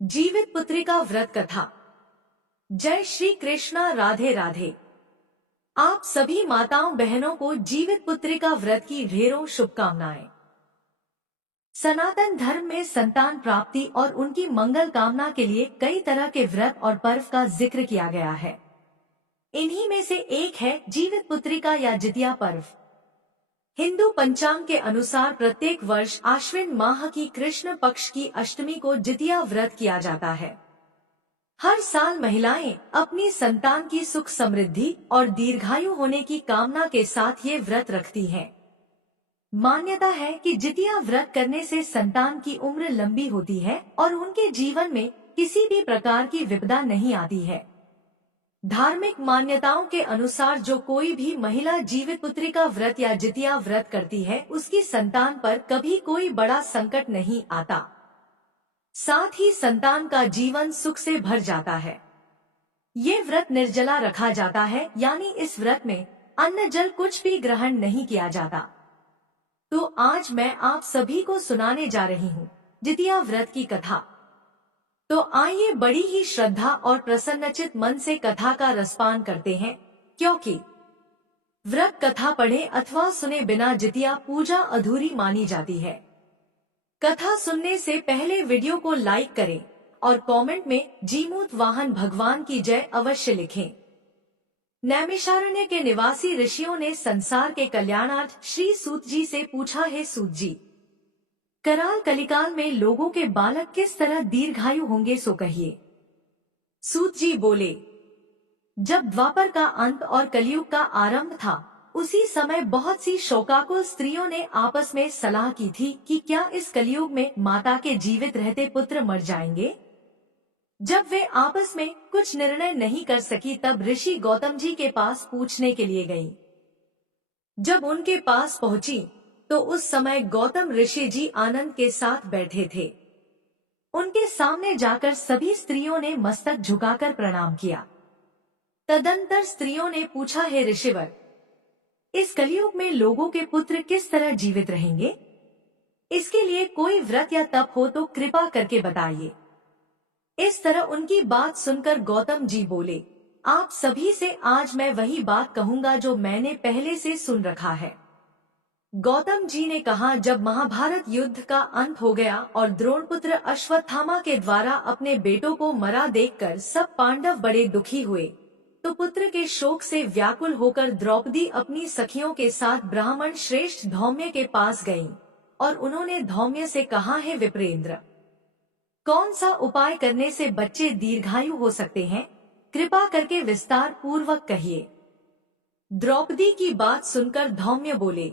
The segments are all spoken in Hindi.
जीवित पुत्रिका व्रत कथा। जय श्री कृष्णा, राधे राधे। आप सभी माताओं बहनों को जीवित पुत्रिका व्रत की ढेरों शुभकामनाएं। सनातन धर्म में संतान प्राप्ति और उनकी मंगल कामना के लिए कई तरह के व्रत और पर्व का जिक्र किया गया है। इन्हीं में से एक है जीवित पुत्रिका या जितिया पर्व। हिंदू पंचांग के अनुसार प्रत्येक वर्ष आश्विन माह की कृष्ण पक्ष की अष्टमी को जितिया व्रत किया जाता है। हर साल महिलाएं अपनी संतान की सुख समृद्धि और दीर्घायु होने की कामना के साथ ये व्रत रखती हैं। मान्यता है कि जितिया व्रत करने से संतान की उम्र लंबी होती है और उनके जीवन में किसी भी प्रकार की विपदा नहीं आती है। धार्मिक मान्यताओं के अनुसार जो कोई भी महिला जीवित पुत्रिका व्रत या जितिया व्रत करती है, उसकी संतान पर कभी कोई बड़ा संकट नहीं आता। साथ ही संतान का जीवन सुख से भर जाता है। ये व्रत निर्जला रखा जाता है, यानी इस व्रत में अन्न जल कुछ भी ग्रहण नहीं किया जाता। तो आज मैं आप सभी को सुनाने जा रही हूँ जितिया व्रत की कथा। तो आइए बड़ी ही श्रद्धा और प्रसन्नचित मन से कथा का रसपान करते हैं, क्योंकि व्रत कथा पढ़े अथवा सुने बिना जितिया पूजा अधूरी मानी जाती है। कथा सुनने से पहले वीडियो को लाइक करें और कमेंट में जीमूत वाहन भगवान की जय अवश्य लिखें। नैमिषारण्य के निवासी ऋषियों ने संसार के कल्याणार्थ श्री सूत जी से पूछा, है सूत जी, कराल कलिकाल में लोगों के बालक किस तरह दीर्घायु होंगे, सो कहिए। सूत जी बोले, जब द्वापर का अंत और कलयुग का आरंभ था, उसी समय बहुत सी शोकाकुल स्त्रियों ने आपस में सलाह की थी कि क्या इस कलयुग में माता के जीवित रहते पुत्र मर जाएंगे। जब वे आपस में कुछ निर्णय नहीं कर सकी, तब ऋषि गौतम जी के पास पूछने के लिए गईं। जब उनके पास पहुंची तो उस समय गौतम ऋषि जी आनंद के साथ बैठे थे। उनके सामने जाकर सभी स्त्रियों ने मस्तक झुकाकर प्रणाम किया। तदंतर स्त्रियों ने पूछा, है ऋषिवर, इस कलयुग में लोगों के पुत्र किस तरह जीवित रहेंगे? इसके लिए कोई व्रत या तप हो तो कृपा करके बताइए। इस तरह उनकी बात सुनकर गौतम जी बोले, आप सभी से आज मैं वही बात कहूंगा जो मैंने पहले से सुन रखा है। गौतम जी ने कहा, जब महाभारत युद्ध का अंत हो गया और द्रोणपुत्र अश्वत्थामा के द्वारा अपने बेटों को मरा देखकर सब पांडव बड़े दुखी हुए, तो पुत्र के शोक से व्याकुल होकर द्रौपदी अपनी सखियों के साथ ब्राह्मण श्रेष्ठ धौम्य के पास गईं और उन्होंने धौम्य से कहा, है विप्रेंद्र, कौन सा उपाय करने से बच्चे दीर्घायु हो सकते हैं? कृपा करके विस्तार पूर्वक कहिए। द्रौपदी की बात सुनकर धौम्य बोले,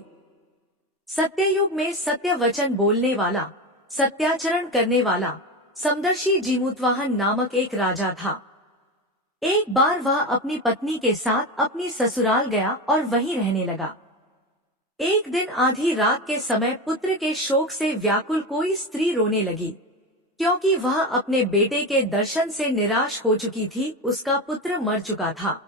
सत्ययुग में सत्य वचन बोलने वाला, सत्याचरण करने वाला समदर्शी जीमूतवाहन नामक एक राजा था। एक बार वह अपनी पत्नी के साथ अपनी ससुराल गया और वहीं रहने लगा। एक दिन आधी रात के समय पुत्र के शोक से व्याकुल कोई स्त्री रोने लगी, क्योंकि वह अपने बेटे के दर्शन से निराश हो चुकी थी। उसका पुत्र मर चुका था।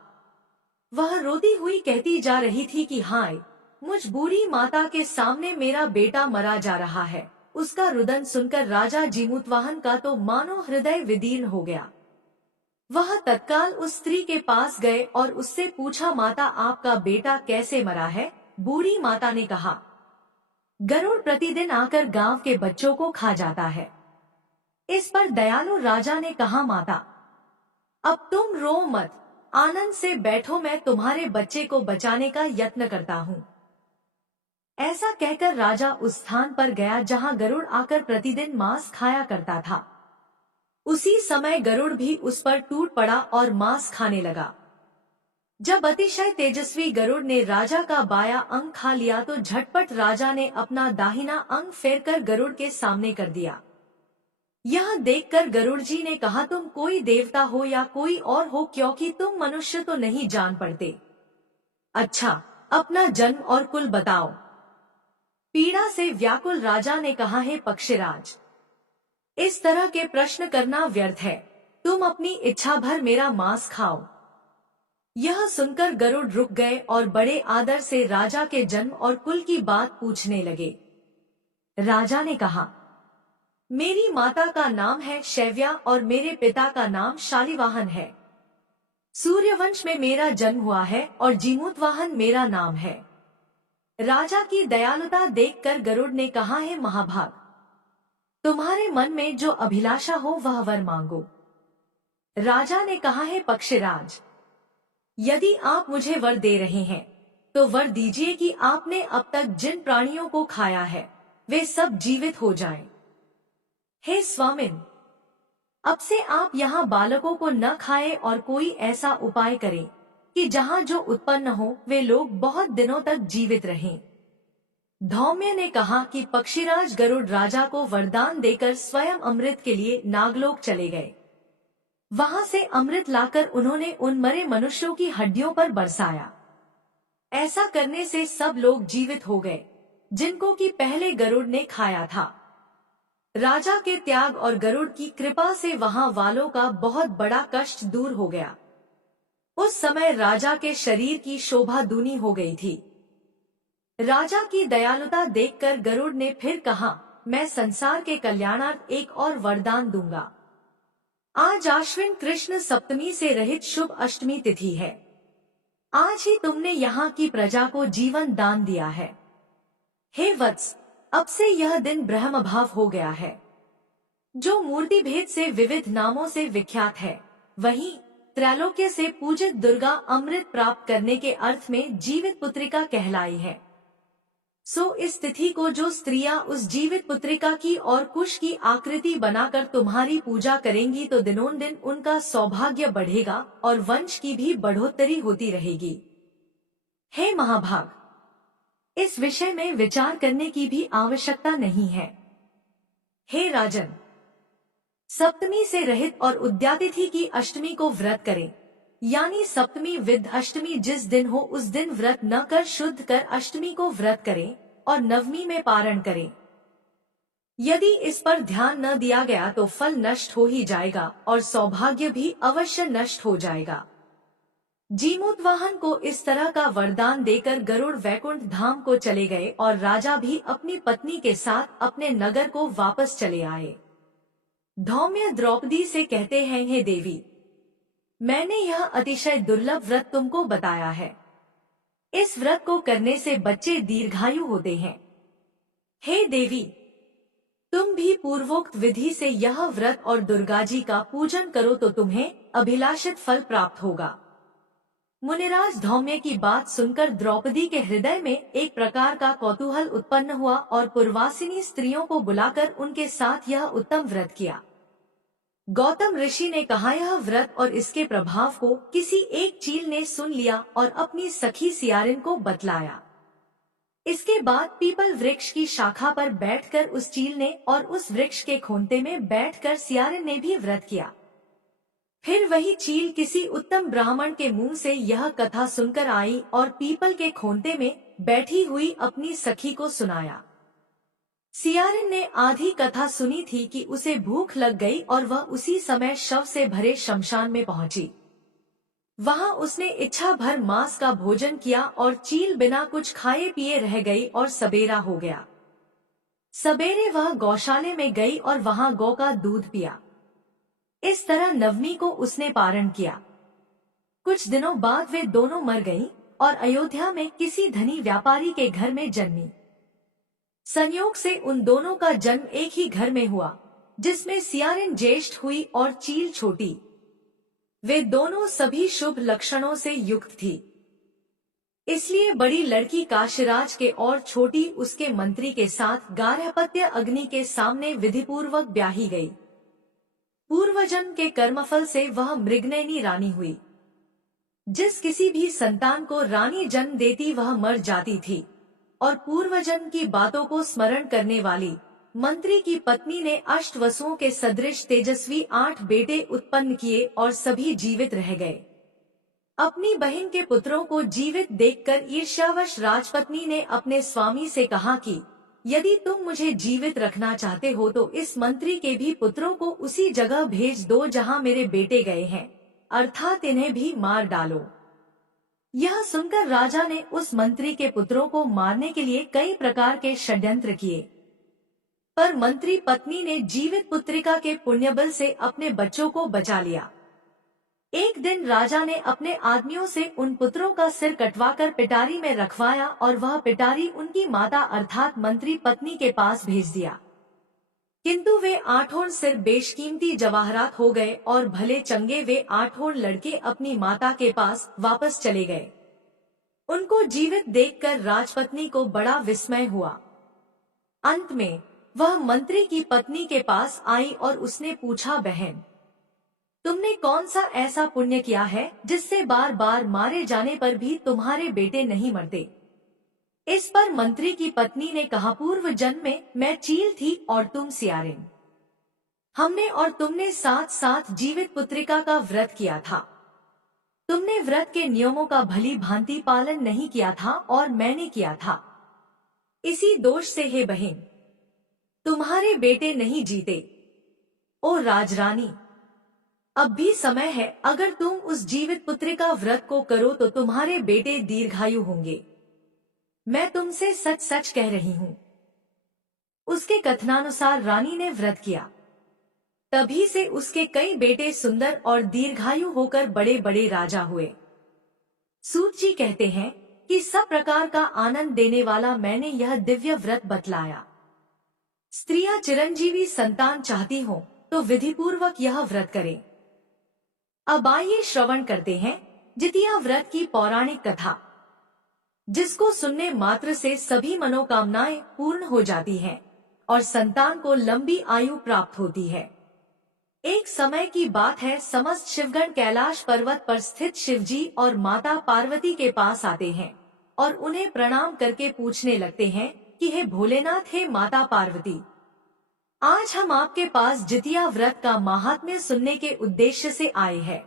वह रोती हुई कहती जा रही थी कि हाय, मुझ बूढ़ी माता के सामने मेरा बेटा मरा जा रहा है। उसका रुदन सुनकर राजा जीमूतवाहन का तो मानो हृदय विदीर्ण हो गया। वह तत्काल उस स्त्री के पास गए और उससे पूछा, माता, आपका बेटा कैसे मरा है? बूढ़ी माता ने कहा, गरुड़ प्रतिदिन आकर गांव के बच्चों को खा जाता है। इस पर दयालु राजा ने कहा, माता, अब तुम रो मत, आनंद से बैठो, मैं तुम्हारे बच्चे को बचाने का यत्न करता हूँ। ऐसा कहकर राजा उस स्थान पर गया जहां गरुड़ आकर प्रतिदिन मांस खाया करता था। उसी समय गरुड़ भी उस पर टूट पड़ा और मांस खाने लगा। जब अतिशय तेजस्वी गरुड़ ने राजा का बाया अंग खा लिया तो झटपट राजा ने अपना दाहिना अंग फेरकर गरुड़ के सामने कर दिया। यह देखकर गरुड़ जी ने कहा, तुम कोई देवता हो या कोई और हो, क्योंकि तुम मनुष्य तो नहीं जान पड़ते। अच्छा, अपना जन्म और कुल बताओ। पीड़ा से व्याकुल राजा ने कहा, है पक्षीराज, इस तरह के प्रश्न करना व्यर्थ है। तुम अपनी इच्छा भर मेरा मांस खाओ। यह सुनकर गरुड़ रुक गए और बड़े आदर से राजा के जन्म और कुल की बात पूछने लगे। राजा ने कहा, मेरी माता का नाम है शैव्या और मेरे पिता का नाम शालिवाहन है। सूर्यवंश में मेरा जन्म हुआ है और जीमूतवाहन मेरा नाम है। राजा की दयालुता देखकर गरुड़ ने कहा, है महाभाग, तुम्हारे मन में जो अभिलाषा हो वह वर मांगो। राजा ने कहा, है पक्षीराज, यदि आप मुझे वर दे रहे हैं तो वर दीजिए कि आपने अब तक जिन प्राणियों को खाया है वे सब जीवित हो जाएं। हे स्वामिन, अब से आप यहाँ बालकों को न खाएं और कोई ऐसा उपाय करें कि जहाँ जो उत्पन्न हो वे लोग बहुत दिनों तक जीवित रहें। धौम्य ने कहा कि पक्षीराज गरुड़ राजा को वरदान देकर स्वयं अमृत के लिए नागलोक चले गए। वहां से अमृत लाकर उन्होंने उन मरे मनुष्यों की हड्डियों पर बरसाया। ऐसा करने से सब लोग जीवित हो गए जिनको कि पहले गरुड़ ने खाया था। राजा के त्याग और गरुड़ की कृपा से वहां वालों का बहुत बड़ा कष्ट दूर हो गया। उस समय राजा के शरीर की शोभा दूनी हो गई थी। राजा की दयालुता देखकर गरुड़ ने फिर कहा, मैं संसार के कल्याणार्थ एक और वरदान दूंगा। आज आश्विन कृष्ण सप्तमी से रहित शुभ अष्टमी तिथि है। आज ही तुमने यहाँ की प्रजा को जीवन दान दिया है। हे वत्स, अब से यह दिन ब्रह्म भाव हो गया है। जो मूर्ति भेद से विविध नामों से विख्यात है, वही त्रैलोक्य से पूजित दुर्गा अमृत प्राप्त करने के अर्थ में जीवित पुत्रिका कहलाई है। सो इस तिथि को जो स्त्रियां उस जीवित पुत्रिका की और कुश की आकृति बनाकर तुम्हारी पूजा करेंगी तो दिनोंदिन उनका सौभाग्य बढ़ेगा और वंश की भी बढ़ोतरी होती रहेगी। हे महाभाग, इस विषय में विचार करने की भी आवश्यकता नहीं है। हे राजन, सप्तमी से रहित और उद्यातिथि की अष्टमी को व्रत करें, यानी सप्तमी विद अष्टमी जिस दिन हो उस दिन व्रत न कर शुद्ध कर अष्टमी को व्रत करें और नवमी में पारण करें। यदि इस पर ध्यान न दिया गया तो फल नष्ट हो ही जाएगा और सौभाग्य भी अवश्य नष्ट हो जाएगा। जीमूतवाहन को इस तरह का वरदान देकर गरुड़ वैकुंठ धाम को चले गए और राजा भी अपनी पत्नी के साथ अपने नगर को वापस चले आए। धौम्य द्रौपदी से कहते हैं, हे देवी, मैंने यह अतिशय दुर्लभ व्रत तुमको बताया है। इस व्रत को करने से बच्चे दीर्घायु होते हैं। हे देवी, तुम भी पूर्वोक्त विधि से यह व्रत और दुर्गा जी का पूजन करो तो तुम्हें अभिलाषित फल प्राप्त होगा। मुनिराज धौम्य की बात सुनकर द्रौपदी के हृदय में एक प्रकार का कौतूहल उत्पन्न हुआ और पूर्वासिनी स्त्रियों को बुलाकर उनके साथ यह उत्तम व्रत किया। गौतम ऋषि ने कहा, यह व्रत और इसके प्रभाव को किसी एक चील ने सुन लिया और अपनी सखी सियारिन को बतलाया। इसके बाद पीपल वृक्ष की शाखा पर बैठकर उस चील ने और उस वृक्ष के खोंते में बैठकर सियारिन ने भी व्रत किया। फिर वही चील किसी उत्तम ब्राह्मण के मुंह से यह कथा सुनकर आई और पीपल के खोंते में बैठी हुई अपनी सखी को सुनाया। सियारिन ने आधी कथा सुनी थी कि उसे भूख लग गई और वह उसी समय शव से भरे शमशान में पहुंची। वहां उसने इच्छा भर मांस का भोजन किया और चील बिना कुछ खाए पिए रह गई और सबेरा हो गया। सबेरे वह गौशाले में गई और वहां गौ का दूध पिया। इस तरह नवमी को उसने पारण किया। कुछ दिनों बाद वे दोनों मर गईं और अयोध्या में किसी धनी व्यापारी के घर में जन्मी। संयोग से उन दोनों का जन्म एक ही घर में हुआ, जिसमें सियारिन ज्येष्ठ हुई और चील छोटी। वे दोनों सभी शुभ लक्षणों से युक्त थी। इसलिए बड़ी लड़की काशीराज के और छोटी उसके मंत्री के साथ गार्हपत्य अग्नि के सामने विधिपूर्वक ब्याही गई। पूर्वजन्म के कर्मफल से वह मृगनयनी रानी हुई। जिस किसी भी संतान को रानी जन्म देती वह मर जाती थी और पूर्वजन्म की बातों को स्मरण करने वाली मंत्री की पत्नी ने अष्टवसुओं के सदृश तेजस्वी 8 बेटे उत्पन्न किए और सभी जीवित रह गए। अपनी बहन के पुत्रों को जीवित देखकर ईर्ष्यावश राजपत्नी ने अपने स्वामी से कहा कि यदि तुम मुझे जीवित रखना चाहते हो तो इस मंत्री के भी पुत्रों को उसी जगह भेज दो जहां मेरे बेटे गए हैं, अर्थात इन्हें भी मार डालो। यह सुनकर राजा ने उस मंत्री के पुत्रों को मारने के लिए कई प्रकार के षड्यंत्र किए, पर मंत्री पत्नी ने जीवित पुत्रिका के पुण्यबल से अपने बच्चों को बचा लिया। एक दिन राजा ने अपने आदमियों से उन पुत्रों का सिर कटवाकर पिटारी में रखवाया और वह पिटारी उनकी माता अर्थात मंत्री पत्नी के पास भेज दिया। किंतु वे 8 सिर बेशकीमती जवाहरात हो गए और भले चंगे वे 8 लड़के अपनी माता के पास वापस चले गए। उनको जीवित देखकर राजपत्नी को बड़ा विस्मय हुआ। अंत में वह मंत्री की पत्नी के पास आई और उसने पूछा, बहन, तुमने कौन सा ऐसा पुण्य किया है जिससे बार बार मारे जाने पर भी तुम्हारे बेटे नहीं मरते? इस पर मंत्री की पत्नी ने कहा, पूर्व जन्म में मैं चील थी और तुम सियारिन। हमने और तुमने साथ साथ जीवित पुत्रिका का व्रत किया था। तुमने व्रत के नियमों का भली भांति पालन नहीं किया था और मैंने किया था। इसी दोष से हे बहन, तुम्हारे बेटे नहीं जीते। ओ राजरानी, अब भी समय है, अगर तुम उस जीवित पुत्रिका व्रत को करो तो तुम्हारे बेटे दीर्घायु होंगे। मैं तुमसे सच सच कह रही हूँ। उसके कथनानुसार रानी ने व्रत किया। तभी से उसके कई बेटे सुंदर और दीर्घायु होकर बड़े बड़े राजा हुए। सूत जी कहते हैं कि सब प्रकार का आनंद देने वाला मैंने यह दिव्य व्रत बतलाया। स्त्रियां चिरंजीवी संतान चाहती हो तो विधिपूर्वक यह व्रत करें। अब आइए श्रवण करते हैं जितिया व्रत की पौराणिक कथा, जिसको सुनने मात्र से सभी मनोकामनाएं पूर्ण हो जाती हैं और संतान को लंबी आयु प्राप्त होती है। एक समय की बात है, समस्त शिवगण कैलाश पर्वत पर स्थित शिवजी और माता पार्वती के पास आते हैं और उन्हें प्रणाम करके पूछने लगते हैं कि हे भोलेनाथ, हे माता पार्वती, आज हम आपके पास जितिया व्रत का महात्म्य सुनने के उद्देश्य से आए हैं।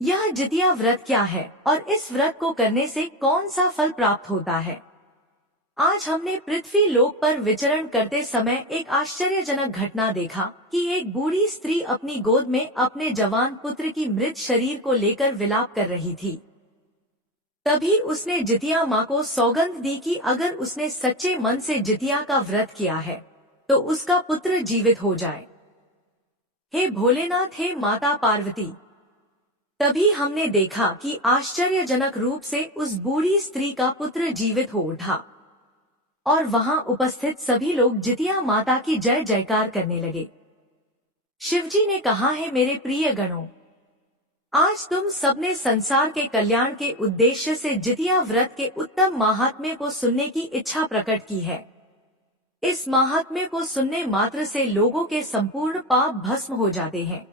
यह जितिया व्रत क्या है और इस व्रत को करने से कौन सा फल प्राप्त होता है? आज हमने पृथ्वी लोक पर विचरण करते समय एक आश्चर्यजनक घटना देखा कि एक बूढ़ी स्त्री अपनी गोद में अपने जवान पुत्र की मृत शरीर को लेकर विलाप कर रही थी। तभी उसने जितिया माँ को सौगंध दी कि अगर उसने सच्चे मन से जितिया का व्रत किया है तो उसका पुत्र जीवित हो जाए। हे भोलेनाथ, हे माता पार्वती, तभी हमने देखा कि आश्चर्यजनक रूप से उस बूढ़ी स्त्री का पुत्र जीवित हो उठा और वहां उपस्थित सभी लोग जितिया माता की जय जयकार करने लगे। शिवजी ने कहा, है मेरे प्रिय गणों, आज तुम सबने संसार के कल्याण के उद्देश्य से जितिया व्रत के उत्तम महात्म्य को सुनने की इच्छा प्रकट की है। इस महात्म्य को सुनने मात्र से लोगों के संपूर्ण पाप भस्म हो जाते हैं।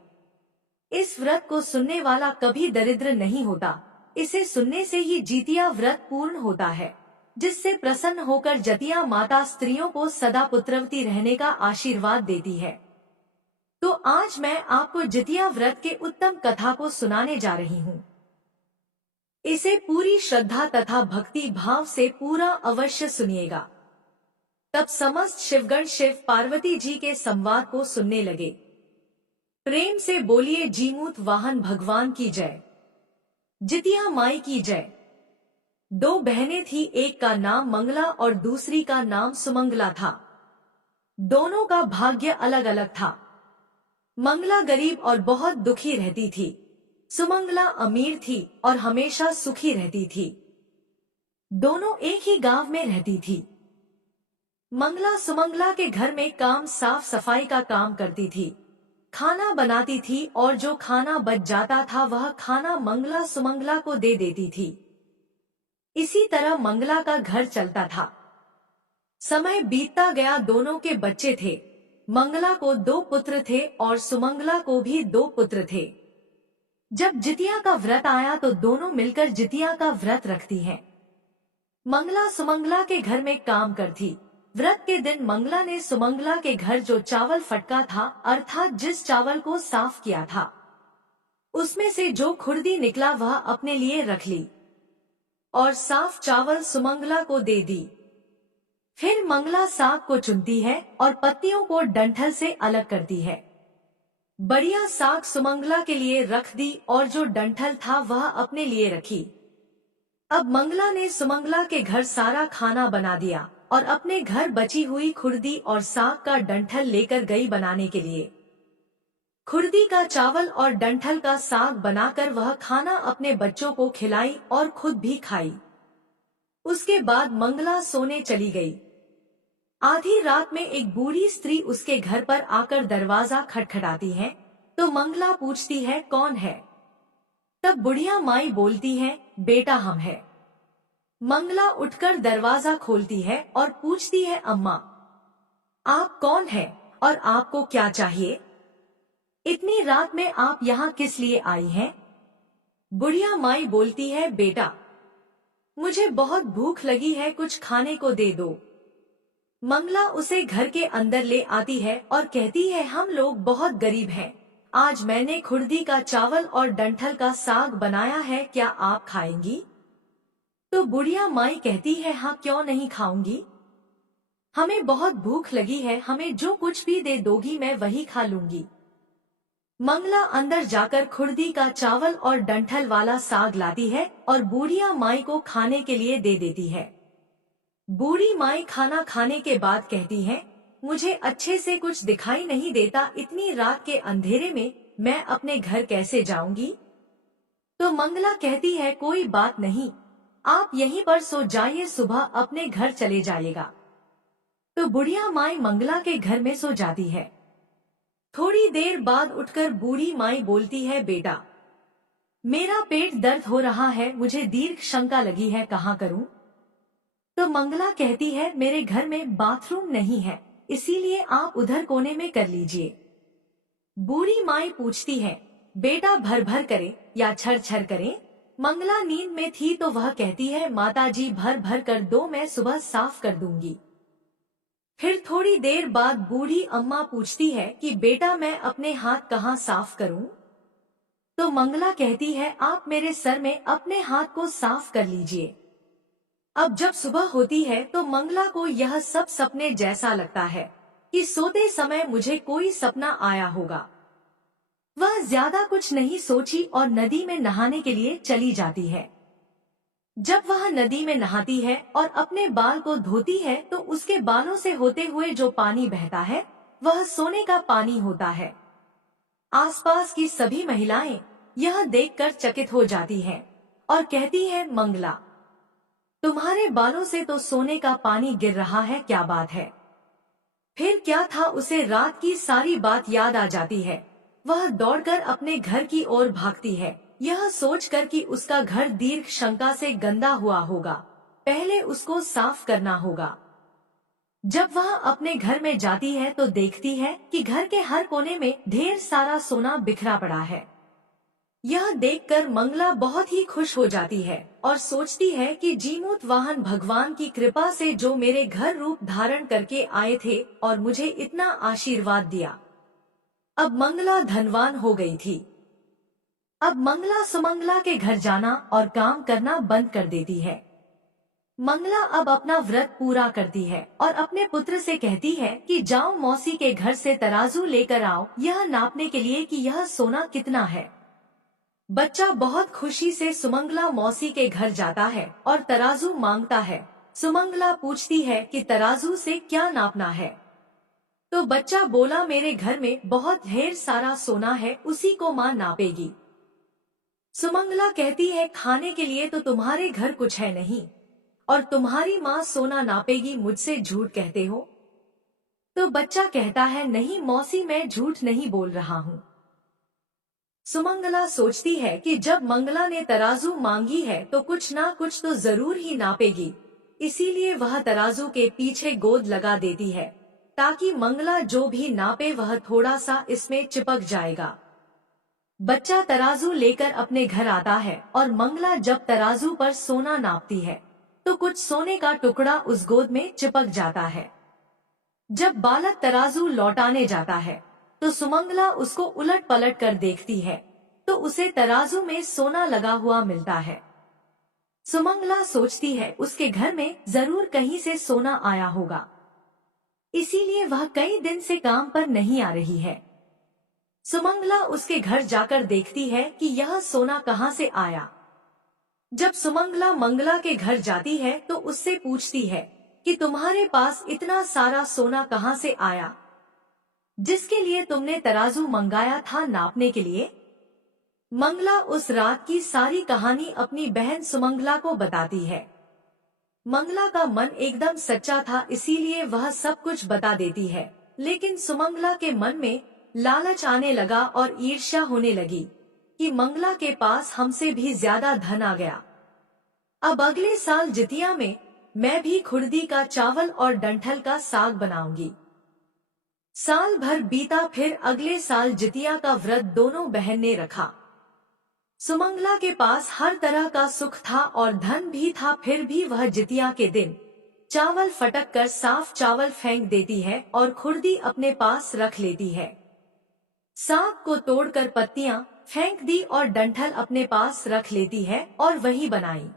इस व्रत को सुनने वाला कभी दरिद्र नहीं होता। इसे सुनने से ही जितिया व्रत पूर्ण होता है, जिससे प्रसन्न होकर जितिया माता स्त्रियों को सदा पुत्रवती रहने का आशीर्वाद देती है। तो आज मैं आपको जितिया व्रत के उत्तम कथा को सुनाने जा रही हूँ। इसे पूरी श्रद्धा तथा भक्ति भाव से पूरा अवश्य सुनिएगा। तब समस्त शिवगण शिव पार्वती जी के संवाद को सुनने लगे। प्रेम से बोलिए, जीमूत वाहन भगवान की जय, जितिया माई की जय। 2 बहनें थी, एक का नाम मंगला और दूसरी का नाम सुमंगला था। दोनों का भाग्य अलग अलग था। मंगला गरीब और बहुत दुखी रहती थी। सुमंगला अमीर थी और हमेशा सुखी रहती थी। दोनों एक ही गांव में रहती थी। मंगला सुमंगला के घर में काम साफ सफाई का काम करती थी, खाना बनाती थी और जो खाना बच जाता था वह खाना मंगला सुमंगला को दे देती थी। इसी तरह मंगला का घर चलता था। समय बीतता गया, दोनों के बच्चे थे। मंगला को 2 पुत्र थे और सुमंगला को भी 2 पुत्र थे। जब जितिया का व्रत आया तो दोनों मिलकर जितिया का व्रत रखती हैं। मंगला सुमंगला के घर में काम करती। व्रत के दिन मंगला ने सुमंगला के घर जो चावल फटका था, अर्थात जिस चावल को साफ किया था, उसमें से जो खुर्दी निकला वह अपने लिए रख ली और साफ चावल सुमंगला को दे दी। फिर मंगला साग को चुनती है और पत्तियों को डंठल से अलग करती है। बढ़िया साग सुमंगला के लिए रख दी और जो डंठल था वह अपने लिए रखी। अब मंगला ने सुमंगला के घर सारा खाना बना दिया और अपने घर बची हुई खुर्दी और साग का डंठल लेकर गई बनाने के लिए। खुर्दी का चावल और डंठल का साग बनाकर वह खाना अपने बच्चों को खिलाई और खुद भी खाई। उसके बाद मंगला सोने चली गई। आधी रात में एक बूढ़ी स्त्री उसके घर पर आकर दरवाजा खटखटाती है, तो मंगला पूछती है कौन है। तब बुढ़िया माई बोलती है, बेटा हम है। मंगला उठकर दरवाजा खोलती है और पूछती है, अम्मा आप कौन है और आपको क्या चाहिए? इतनी रात में आप यहाँ किस लिए आई हैं? बुढ़िया माई बोलती है, बेटा मुझे बहुत भूख लगी है, कुछ खाने को दे दो। मंगला उसे घर के अंदर ले आती है और कहती है, हम लोग बहुत गरीब हैं। आज मैंने खुर्दी का चावल और डंठल का साग बनाया है, क्या आप खाएंगी? तो बुढ़िया माई कहती है, हाँ क्यों नहीं खाऊंगी, हमें बहुत भूख लगी है, हमें जो कुछ भी दे दोगी मैं वही खा लूंगी। मंगला अंदर जाकर खुर्दी का चावल और डंठल वाला साग लाती है और बूढ़िया माई को खाने के लिए दे देती है। बूढ़ी माई खाना खाने के बाद कहती है, मुझे अच्छे से कुछ दिखाई नहीं देता, इतनी रात के अंधेरे में मैं अपने घर कैसे जाऊंगी? तो मंगला कहती है, कोई बात नहीं, आप यहीं पर सो जाइए, सुबह अपने घर चले जाइएगा। तो बुढ़िया माई मंगला के घर में सो जाती है। थोड़ी देर बाद उठकर बूढ़ी माई बोलती है, बेटा मेरा पेट दर्द हो रहा है, मुझे दीर्घ शंका लगी है, कहाँ करूं? तो मंगला कहती है, मेरे घर में बाथरूम नहीं है, इसीलिए आप उधर कोने में कर लीजिए। बूढ़ी माई पूछती है, बेटा भर भर करे या छर छर करे? मंगला नींद में थी तो वह कहती है, माताजी भर भर कर दो, मैं सुबह साफ कर दूंगी। फिर थोड़ी देर बाद बूढ़ी अम्मा पूछती है कि बेटा मैं अपने हाथ कहाँ साफ करूं? तो मंगला कहती है, आप मेरे सर में अपने हाथ को साफ कर लीजिए। अब जब सुबह होती है तो मंगला को यह सब सपने जैसा लगता है कि सोते समय मुझे कोई सपना आया होगा। वह ज्यादा कुछ नहीं सोची और नदी में नहाने के लिए चली जाती है। जब वह नदी में नहाती है और अपने बाल को धोती है तो उसके बालों से होते हुए जो पानी बहता है वह सोने का पानी होता है। आसपास की सभी महिलाएं यह देखकर चकित हो जाती हैं और कहती है, मंगला तुम्हारे बालों से तो सोने का पानी गिर रहा है, क्या बात है? फिर क्या था, उसे रात की सारी बात याद आ जाती है। वह दौड़कर अपने घर की ओर भागती है, यह सोचकर कि उसका घर दीर्घ शंका से गंदा हुआ होगा, पहले उसको साफ करना होगा। जब वह अपने घर में जाती है तो देखती है कि घर के हर कोने में ढेर सारा सोना बिखरा पड़ा है। यह देखकर मंगला बहुत ही खुश हो जाती है और सोचती है कि जीमूत वाहन भगवान की कृपा से जो मेरे घर रूप धारण करके आए थे और मुझे इतना आशीर्वाद दिया। अब मंगला धनवान हो गई थी। अब मंगला सुमंगला के घर जाना और काम करना बंद कर देती है। मंगला अब अपना व्रत पूरा करती है और अपने पुत्र से कहती है कि जाओ मौसी के घर से तराजू लेकर आओ, यह नापने के लिए कि यह सोना कितना है। बच्चा बहुत खुशी से सुमंगला मौसी के घर जाता है और तराजू मांगता है। सुमंगला पूछती है कि तराजू से क्या नापना है? तो बच्चा बोला, मेरे घर में बहुत ढेर सारा सोना है, उसी को माँ नापेगी। सुमंगला कहती है, खाने के लिए तो तुम्हारे घर कुछ है नहीं और तुम्हारी माँ सोना नापेगी, मुझसे झूठ कहते हो? तो बच्चा कहता है, नहीं मौसी, मैं झूठ नहीं बोल रहा हूँ। सुमंगला सोचती है कि जब मंगला ने तराजू मांगी है तो कुछ ना कुछ तो जरूर ही नापेगी, इसीलिए वह तराजू के पीछे गोद लगा देती है ताकि मंगला जो भी नापे वह थोड़ा सा इसमें चिपक जाएगा। बच्चा तराजू लेकर अपने घर आता है और मंगला जब तराजू पर सोना नापती है तो कुछ सोने का टुकड़ा उस गोद में चिपक जाता है। जब बालक तराजू लौटाने जाता है तो सुमंगला उसको उलट पलट कर देखती है तो उसे तराजू में सोना लगा हुआ मिलता है। सुमंगला सोचती है उसके घर में जरूर कहीं से सोना आया होगा, इसीलिए वह कई दिन से काम पर नहीं आ रही है। सुमंगला उसके घर जाकर देखती है कि यह सोना कहाँ से आया। जब सुमंगला मंगला के घर जाती है तो उससे पूछती है कि तुम्हारे पास इतना सारा सोना कहाँ से आया, जिसके लिए तुमने तराजू मंगाया था नापने के लिए। मंगला उस रात की सारी कहानी अपनी बहन सुमंगला को बताती है। मंगला का मन एकदम सच्चा था, इसीलिए वह सब कुछ बता देती है। लेकिन सुमंगला के मन में लालच आने लगा और ईर्ष्या होने लगी कि मंगला के पास हमसे भी ज्यादा धन आ गया। अब अगले साल जितिया में मैं भी खुर्दी का चावल और डंठल का साग बनाऊंगी। साल भर बीता, फिर अगले साल जितिया का व्रत दोनों बहन ने रखा। सुमंगला के पास हर तरह का सुख था और धन भी था, फिर भी वह जितिया के दिन चावल फटक कर साफ चावल फेंक देती है और खुर्दी अपने पास रख लेती है। साग को तोड़कर पत्तियां फेंक दी और डंठल अपने पास रख लेती है और वही बनाई।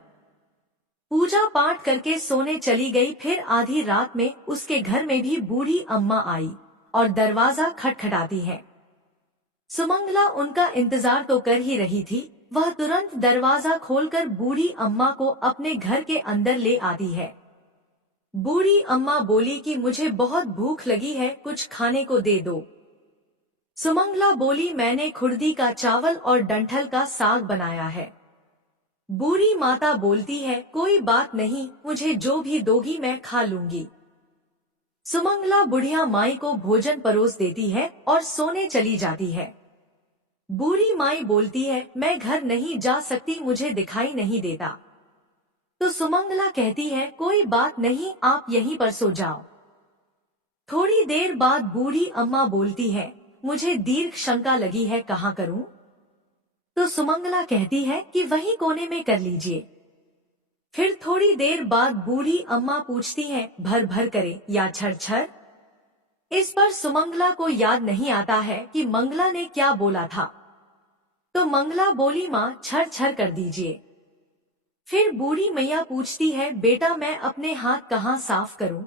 पूजा पाठ करके सोने चली गई। फिर आधी रात में उसके घर में भी बूढ़ी अम्मा आई और दरवाजा खटखटाती है। सुमंगला उनका इंतजार तो कर ही रही थी। वह तुरंत दरवाजा खोलकर बूढ़ी अम्मा को अपने घर के अंदर ले आती है। बूढ़ी अम्मा बोली कि मुझे बहुत भूख लगी है, कुछ खाने को दे दो। सुमंगला बोली, मैंने खुर्दी का चावल और डंठल का साग बनाया है। बूढ़ी माता बोलती है, कोई बात नहीं, मुझे जो भी दोगी मैं खा लूंगी। सुमंगला बुढ़िया माई को भोजन परोस देती है और सोने चली जाती है। बूढ़ी माई बोलती है, मैं घर नहीं जा सकती, मुझे दिखाई नहीं देता। तो सुमंगला कहती है, कोई बात नहीं, आप यहीं पर सो जाओ। थोड़ी देर बाद बूढ़ी अम्मा बोलती है, मुझे दीर्घ शंका लगी है, कहाँ करूं? तो सुमंगला कहती है कि वहीं कोने में कर लीजिए। फिर थोड़ी देर बाद बूढ़ी अम्मा पूछती है, भर भर करे या छर छर? इस पर सुमंगला को याद नहीं आता है कि मंगला ने क्या बोला था। तो मंगला बोली, माँ छर छर कर दीजिए। फिर बूढ़ी मैया पूछती है, बेटा मैं अपने हाथ कहाँ साफ करूं?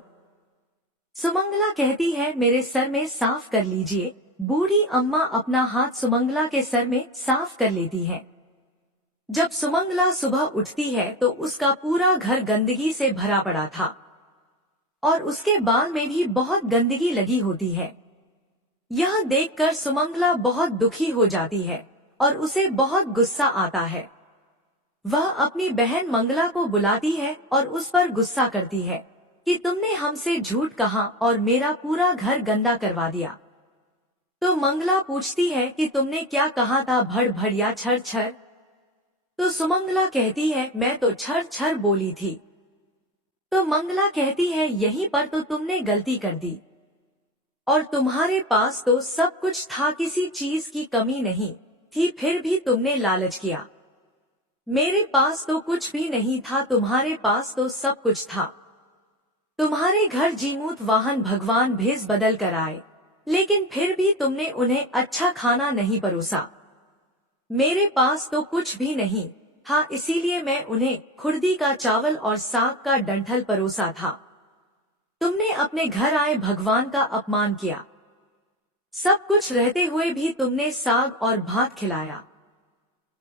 सुमंगला कहती है, मेरे सर में साफ कर लीजिए। बूढ़ी अम्मा अपना हाथ सुमंगला के सर में साफ कर लेती है। जब सुमंगला सुबह उठती है तो उसका पूरा घर गंदगी से भरा पड़ा था और उसके बाल में भी बहुत गंदगी लगी होती है। यह देखकर सुमंगला बहुत दुखी हो जाती है और उसे बहुत गुस्सा आता है। वह अपनी बहन मंगला को बुलाती है और उस पर गुस्सा करती है कि तुमने हमसे झूठ कहा और मेरा पूरा घर गंदा करवा दिया। तो मंगला पूछती है कि तुमने क्या कहा था, भड़ भड़ या छर छर? तो सुमंगला कहती है, मैं तो छर छर बोली थी। तो मंगला कहती है, यहीं पर तो तुमने गलती कर दी और तुम्हारे पास तो सब कुछ था, किसी चीज की कमी नहीं थी, फिर भी तुमने लालच किया। मेरे पास तो कुछ भी नहीं था, तुम्हारे पास तो सब कुछ था। तुम्हारे घर जीमूत वाहन भगवान भेस बदल कर आए, लेकिन फिर भी तुमने उन्हें अच्छा खाना नहीं परोसा। मेरे पास तो कुछ भी नहीं था, इसीलिए मैं उन्हें खुर्दी का चावल और साग का डंठल परोसा था। तुमने अपने घर आए भगवान का अपमान किया। सब कुछ रहते हुए भी तुमने साग और भात खिलाया।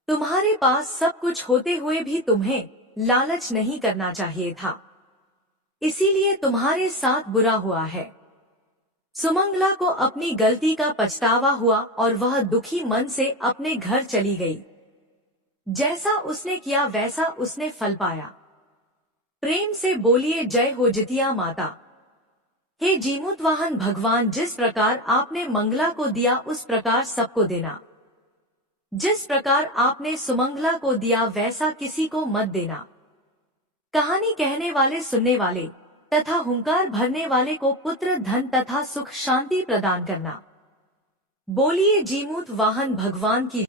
तुम्हारे पास सब कुछ होते हुए भी तुम्हें लालच नहीं करना चाहिए था, इसीलिए तुम्हारे साथ बुरा हुआ है। सुमंगला को अपनी गलती का पछतावा हुआ और वह दुखी मन से अपने घर चली गई। जैसा उसने किया वैसा उसने फल पाया। प्रेम से बोलिए, जय हो जितिया माता। हे जीमूत वाहन भगवान, जिस प्रकार आपने मंगला को दिया उस प्रकार सबको देना। जिस प्रकार आपने सुमंगला को दिया वैसा किसी को मत देना। कहानी कहने वाले, सुनने वाले तथा हुंकार भरने वाले को पुत्र, धन तथा सुख शांति प्रदान करना। बोलिए जीमूत वाहन भगवान की।